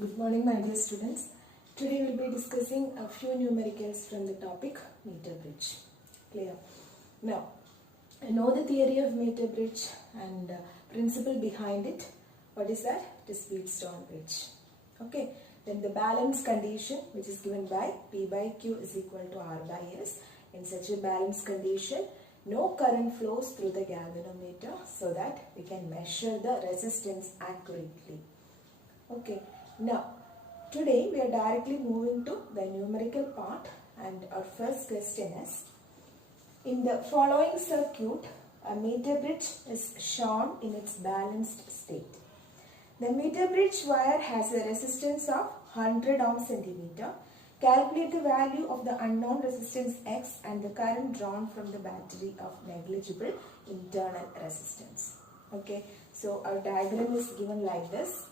Good morning, my dear students. Today we will be discussing a few numericals from the topic meter bridge. Clear? Now, I know the theory of meter bridge and principle behind it. What is that? It is Wheatstone bridge. Okay. Then the balance condition, which is given by P by Q is equal to R by S. In such a balance condition, no current flows through the galvanometer so that we can measure the resistance accurately. Okay. Now, today we are directly moving to the numerical part, and our first question is, in the following circuit, a meter bridge is shown in its balanced state. The meter bridge wire has a resistance of 100 ohm centimeter. Calculate the value of the unknown resistance X and the current drawn from the battery of negligible internal resistance. Okay, so our diagram is given like this.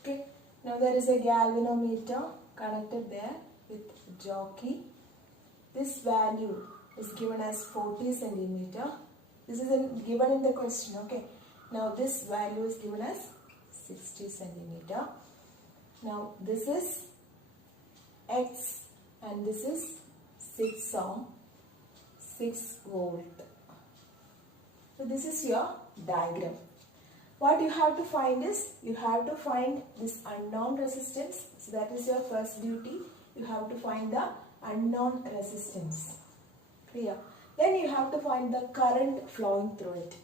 Okay, now there is a galvanometer connected there with jockey. This value is given as 40 centimeter. This is given in the question. Okay, now this value is given as 60 centimeter. Now this is X and this is 6 ohm, 6 volt. So this is your diagram. What you have to find is, you have to find this unknown resistance. So that is your first duty. You have to find the unknown resistance. Clear? Then you have to find the current flowing through it.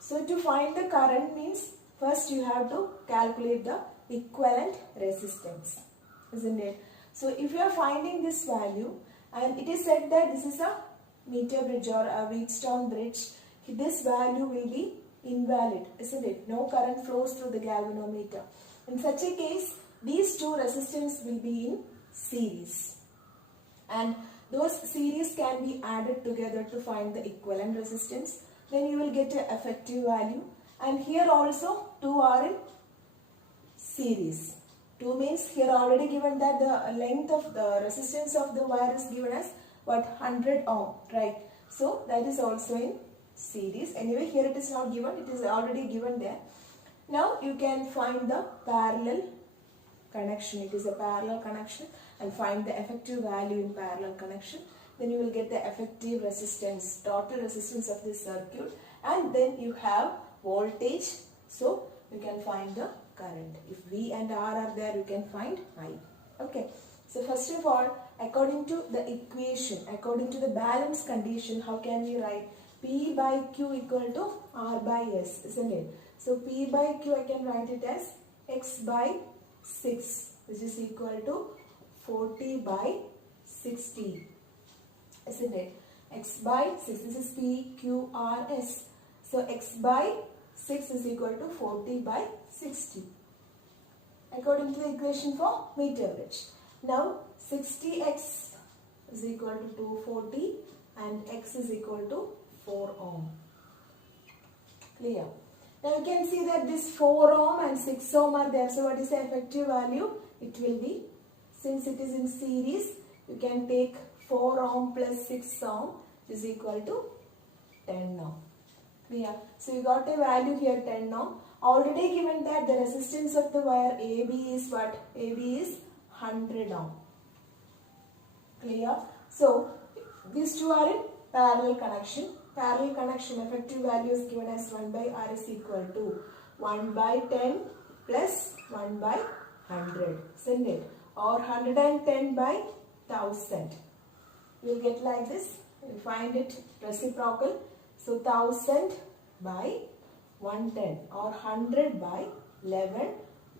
So to find the current means, first you have to calculate the equivalent resistance. Isn't it? So if you are finding this value, and it is said that this is a meter bridge or a Wheatstone bridge, this value will be invalid, isn't it? No current flows through the galvanometer. In such a case, these two resistors will be in series, and those series can be added together to find the equivalent resistance. Then you will get an effective value, and here also two are in series. 2 means here already given that the length of the resistance of the wire is given as what, 100 ohm, right? So that is also in series. Anyway, here it is not given, it is already given there. Now you can find the parallel connection. It is a parallel connection, and find the effective value in parallel connection. Then you will get the effective resistance, total resistance of this circuit, and then you have voltage, so you can find the current. If V and R are there, you can find I. Okay, so first of all, according to the equation, according to the balance condition, how can we write? P by Q equal to R by S, isn't it? So P by Q, I can write it as X by 6, which is equal to 40 by 60, isn't it? X by 6, this is P, Q, R, S. So X by 6 is equal to 40 by 60, according to the equation for meter bridge. Now 60X is equal to 240 and X is equal to 4 ohm. Clear? Now you can see that this 4 ohm and 6 ohm are there. So what is the effective value? It will be, since it is in series, you can take 4 ohm plus 6 ohm is equal to 10 ohm. Clear? So you got a value here 10 ohm. Already given that the resistance of the wire AB is what? AB is 100 ohm. Clear? So these two are in parallel connection. Parallel connection, effective value is given as 1 by R is equal to 1 by 10 plus 1 by 100, isn't it? Or 110 by 1000. You will get like this. You find it reciprocal. So 1000 by 110 or 100 by 11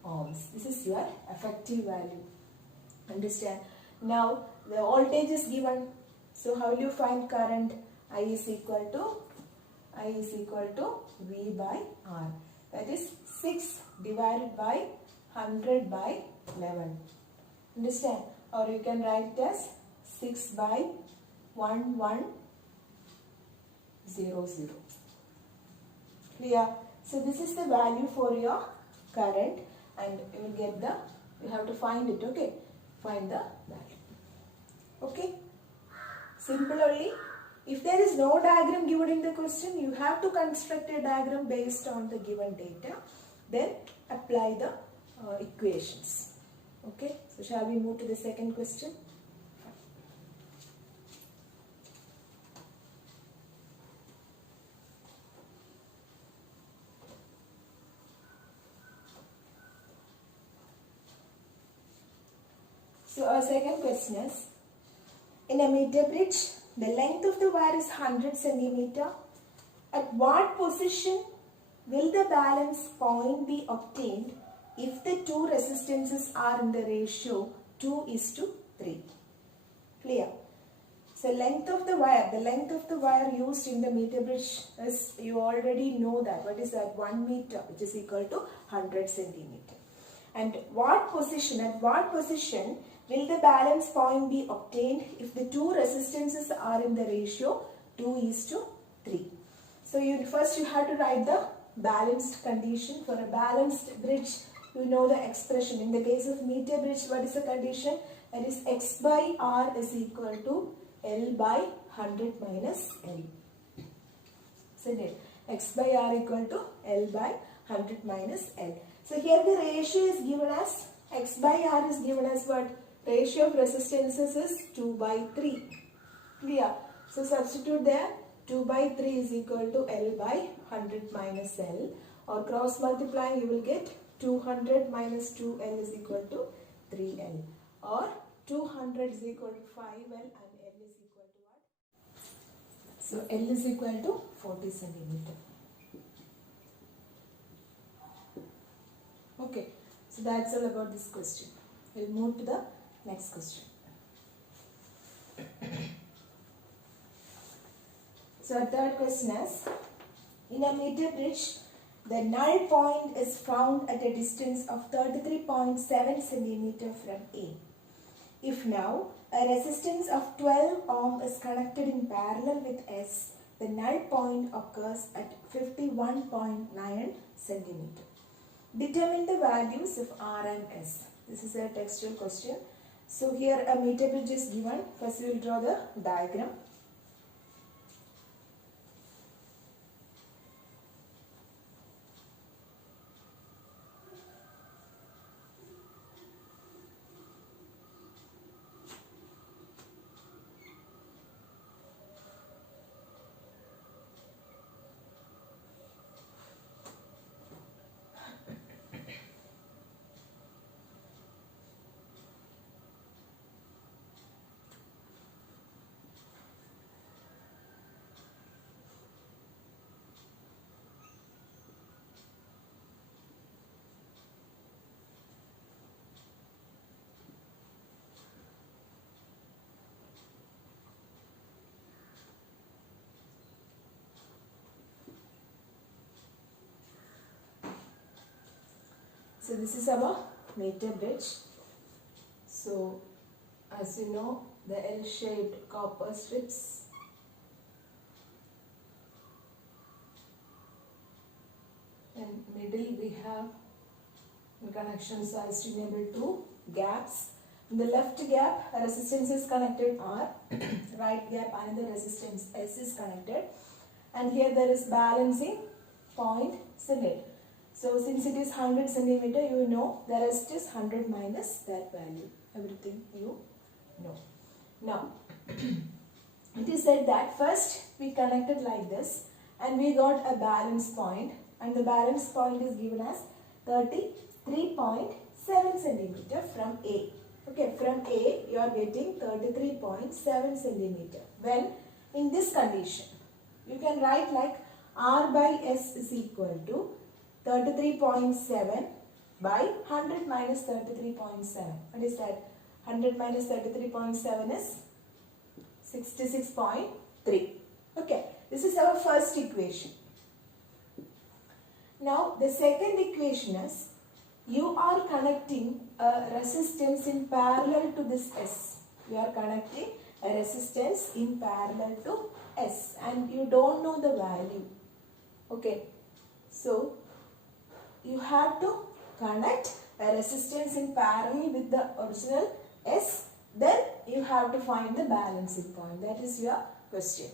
ohms. This is your effective value. Understand? Now the voltage is given. So how will you find current? I is equal to V by R. That is 6 divided by 100 by 11. Understand? Or you can write it as 6 by 1100. Clear? So this is the value for your current, and you will get the, you have to find it, okay? Find the value. Okay? Simple only. If there is no diagram given in the question, you have to construct a diagram based on the given data. Then apply the equations. Okay? So shall we move to the second question? So our second question is, in a meter bridge, the length of the wire is 100 centimeter. At what position will the balance point be obtained if the two resistances are in the ratio 2:3? Clear? So length of the wire used in the meter bridge is, you already know that. What is that? 1 meter, which is equal to 100 centimeter. And at what position will the balance point be obtained if the two resistances are in the ratio 2:3? So first you have to write the balanced condition. For a balanced bridge, you know the expression. In the case of meter bridge, what is the condition? That is x by r is equal to L by 100 minus L. Isn't it? X by r equal to L by 100 minus L. So here the ratio is given as, x by r is given as what? Ratio of resistances is 2/3. Clear? So substitute there. 2/3 is equal to L by 100 minus L, or cross multiplying you will get 200 minus 2L is equal to 3L, or 200 is equal to 5L and L is equal to what? So L is equal to 40 centimeter. Okay, so that's all about this question. We'll move to the next question. So our third question is, in a meter bridge, the null point is found at a distance of 33.7 centimeter from A. If now a resistance of 12 ohm is connected in parallel with S, the null point occurs at 51.9 centimeter. Determine the values of R and S. This is a textual question. So here a meter bridge is given. First we will draw the diagram. So this is our meter bridge. So as you know, the L-shaped copper strips in middle we have connection size to enable two gaps. In the left gap a resistance is connected R, right gap another resistance S is connected, and here there is balancing point select. So since it is 100 centimeter, you know the rest is 100 minus that value. Everything you know. Now, it is said that first we connected like this and we got a balance point, and the balance point is given as 33.7 centimeter from A. Okay, from A you are getting 33.7 centimeter. When in this condition, you can write like R by S is equal to 33.7 by 100 minus 33.7. What is that? 100 minus 33.7 is 66.3. Okay, this is our first equation. Now the second equation is, you are connecting a resistance in parallel to this S. You are connecting a resistance in parallel to S and you don't know the value. Okay. So you have to connect a resistance in parallel with the original S. Then you have to find the balancing point. That is your question.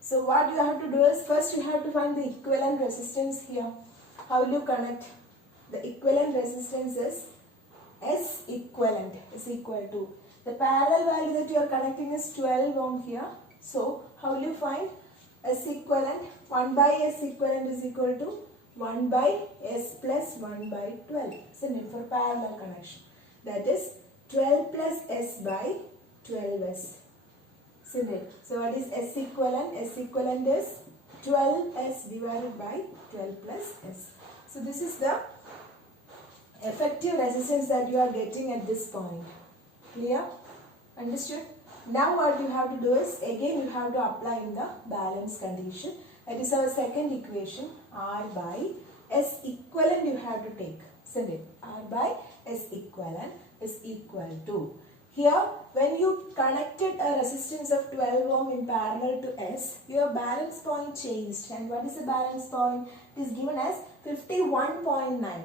So what you have to do is, first you have to find the equivalent resistance here. How will you connect? The equivalent resistance is S equivalent is equal to, the parallel value that you are connecting is 12 ohm here. So how will you find S equivalent? 1 by S equivalent is equal to 1 by S plus 1 by 12. Isn't it, for parallel connection? That is 12 plus S by 12S. Isn't it? So what is S equivalent? S equivalent is 12S divided by 12 plus S. So this is the effective resistance that you are getting at this point. Clear? Understood? Now what you have to do is, again you have to apply in the balance condition. That is our second equation. R by S equivalent you have to take. Isn't it? R by S equivalent is equal to, here when you connected a resistance of 12 ohm in parallel to S, your balance point changed. And what is the balance point? It is given as 51.9.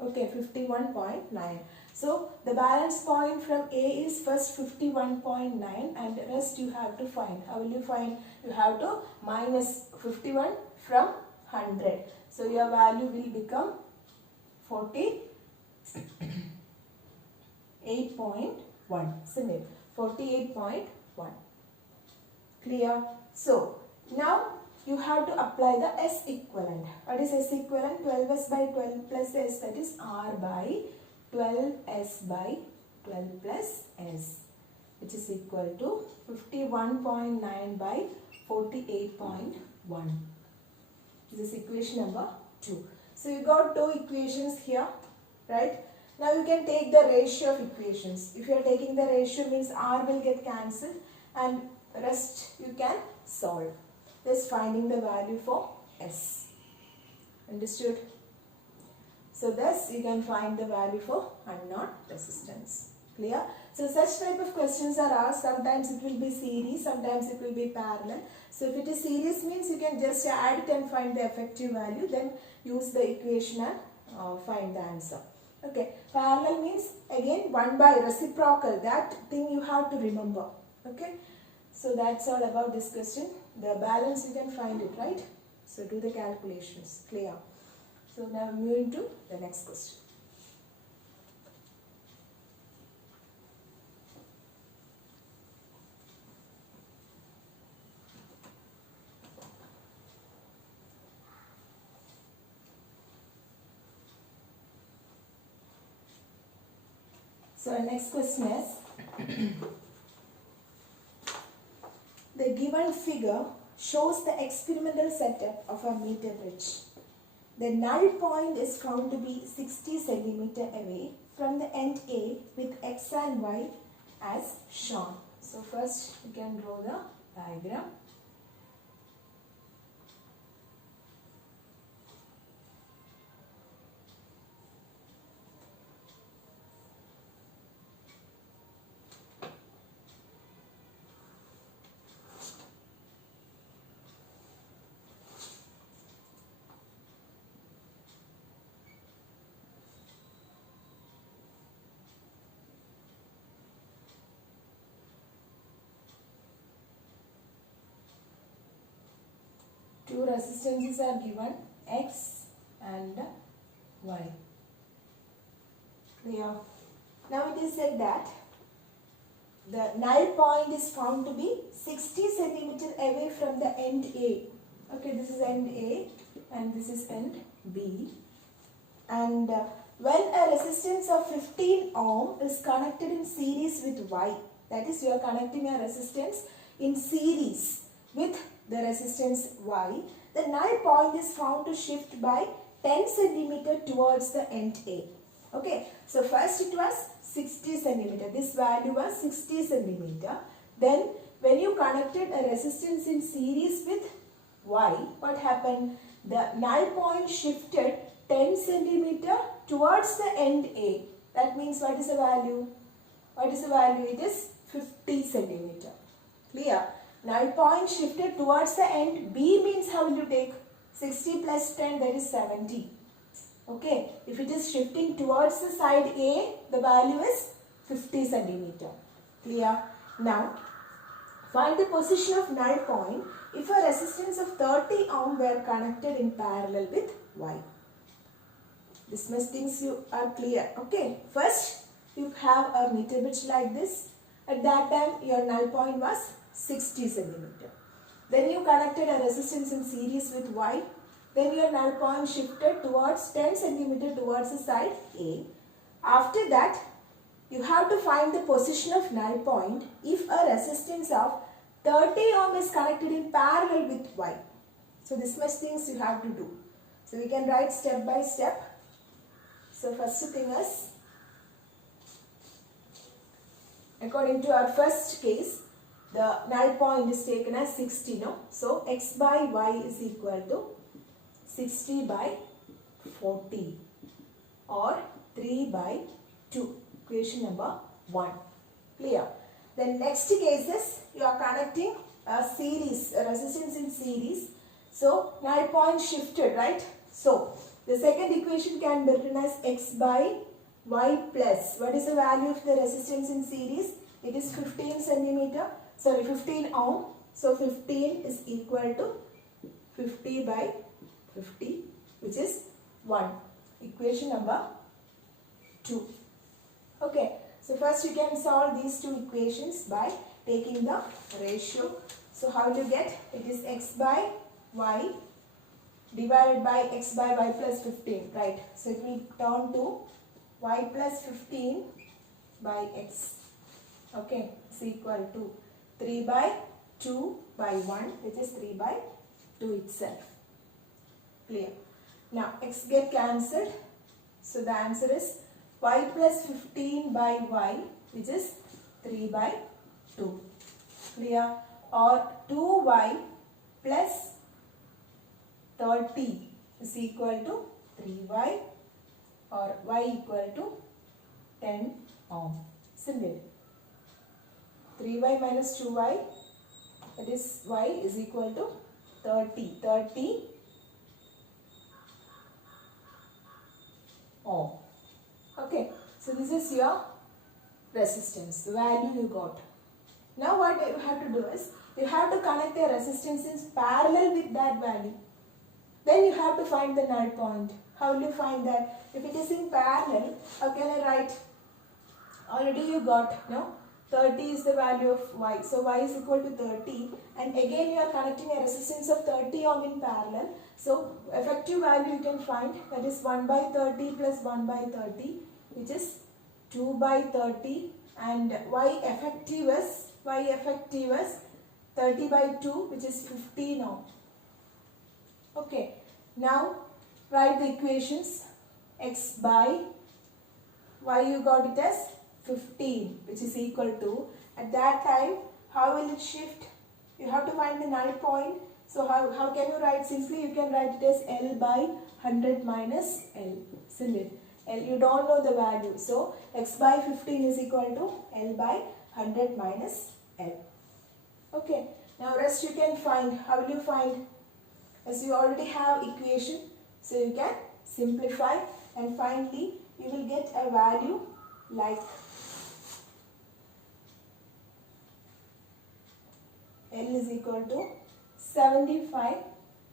Okay, 51.9. So the balance point from A is first 51.9 and the rest you have to find. How will you find? You have to minus 51 from 100. So your value will become 48.1. Isn't it? 48.1. Clear? So now you have to apply the S equivalent. What is S equivalent? 12S by 12 plus S, that is R by 12S by 12 plus S, which is equal to 51.9 by 48.1. This is equation number 2. So you got two equations here, right? Now you can take the ratio of equations. If you are taking the ratio, means R will get cancelled and rest you can solve. Just finding the value for S. Understood? So thus you can find the value for unknown resistance. Clear? So such type of questions are asked. Sometimes it will be series, sometimes it will be parallel. So if it is series, means you can just add it and find the effective value. Then use the equation and find the answer. Okay. Parallel means again 1 by reciprocal. That thing you have to remember. Okay. So that's all about this question. The balance you can find it, right? So do the calculations. Clear? So now moving to the next question. So our next question is, the given figure shows the experimental setup of a meter bridge. The null point is found to be 60 cm away from the end A with X and Y as shown. So first you can draw the diagram. Two resistances are given, X and Y. Clear? Now it is said that the null point is found to be 60 cm away from the end A. Okay, this is end A and this is end B. And when a resistance of 15 ohm is connected in series with Y, that is, you are connecting a resistance in series with the resistance Y, the null point is found to shift by 10 cm towards the end A. Okay, so first it was 60 cm. This value was 60 cm. Then when you connected a resistance in series with Y, what happened? The null point shifted 10 cm towards the end A. That means what is the value? What is the value? It is 50 cm. Clear? Null point shifted towards the end B means how will you take? 60 plus 10, that is 70. Okay, if it is shifting towards the side A, the value is 50 centimeter. Clear? Now, find the position of null point if a resistance of 30 ohm were connected in parallel with Y. This much things you are clear. Okay, first you have a meter bridge like this. At that time your null point was 60 centimeter. Then you connected a resistance in series with Y. Then your null point shifted towards 10 centimeter towards the side A. After that, you have to find the position of null point if a resistance of 30 ohm is connected in parallel with Y. So this much things you have to do. So we can write step by step. So first thing is, according to our first case, the null point is taken as 60, no? So x by y is equal to 60 by 40 or 3 by 2. Equation number 1. Clear? Then next case is, you are connecting a series, a resistance in series. So null point shifted, right? So the second equation can be written as x by y plus, what is the value of the resistance in series? It is 15 centimeter, sorry 15 ohm. So 15 is equal to 50 by 50, which is 1. Equation number 2. Okay, so first you can solve these two equations by taking the ratio. So how do you get? It is x by y divided by x by y plus 15, right? So it will turn to y plus 15 by x. Okay, is equal to 3 by 2 by 1, which is 3 by 2 itself. Clear? Now x get cancelled. So the answer is y plus 15 by y, which is 3 by 2. Clear? Or 2y plus 30 is equal to 3y, or y equal to 10 ohm. Simple. 3y minus 2y, that is y is equal to 30 ohm. Okay, so this is your resistance, the value you got. Now what you have to do is, you have to connect the resistances parallel with that value. Then you have to find the null point. How will you find that? If it is in parallel, how can I write? Already you got, no? 30 is the value of y. So y is equal to 30. And again you are connecting a resistance of 30 ohm in parallel. So effective value you can find, that is 1 by 30 plus 1 by 30, which is 2 by 30. And y effective is 30 by 2, which is 15 ohm. Okay, now write the equations. X by y, you got it as 15, which is equal to, at that time how will it shift? You have to find the null point. So how can you write? Simply you can write it as L by 100 minus L. Simple. L, you don't know the value. So x by 15 is equal to L by 100 minus L. Okay, now rest you can find. How will you find? As you already have equation, so you can simplify, and finally you will get a value like L is equal to 75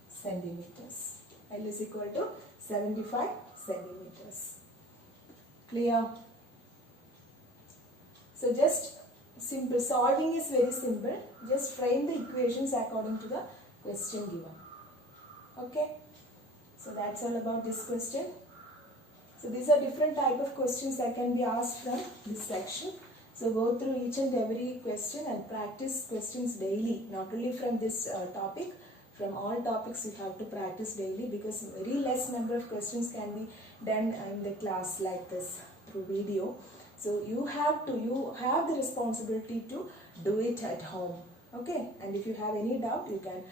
centimeters. L is equal to 75 centimeters. Clear? So just simple, solving is very simple. Just frame the equations according to the question given. Okay, so that's all about this question. So these are different type of questions that can be asked from this section. So go through each and every question and practice questions daily, not only from this topic, from all topics you have to practice daily, because very less number of questions can be done in the class like this through video. So you have the responsibility to do it at home. Okay, and if you have any doubt, you can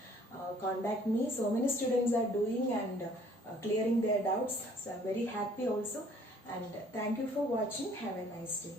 contact me. So many students are doing and clearing their doubts. So I'm very happy also. And thank you for watching. Have a nice day.